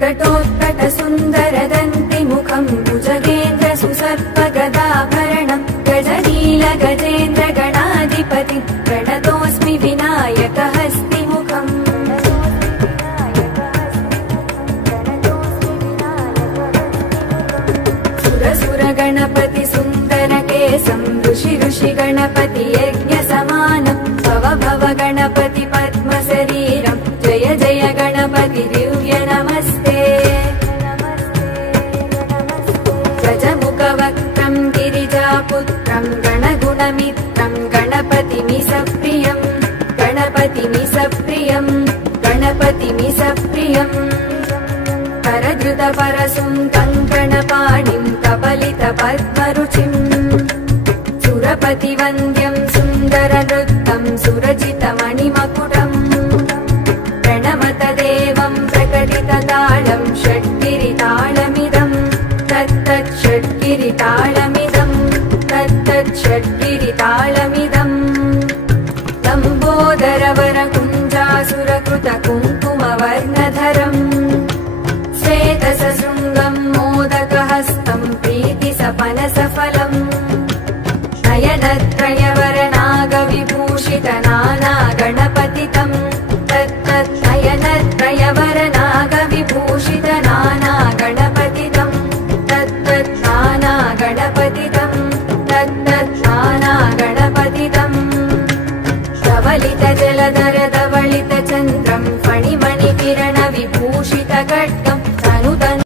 तटोत्कट सुन्दरदन्तिमुखं भुजगेन्द्र सुसर्पगदाभरणं गजनील गजेन्द्र गणाधिपति प्रणतोऽस्मि विनायकहस्तिमुखम् सुरसुर गणपति सुन्दरकेशं ऋषि गणपति यज्ञसमानं भव गणपति पद्मशरीरं जय जय गणपति दिव्य नमस्ते गजमुखवक्त्रं गिरिजापुत्रं गणगुणमित्रं गणपतिमिसप्रियं करधृतपरशुं कङ्कणपाणिं कपलितपद्मरुचिं सुरपतिवन्द्यं सुन्दरनृत्तं सुरचितमणिमकुटम् प्रणमतदेवं प्रकटिततालं षट्गिरितालमिदं तत्तत् षट्गिरिताल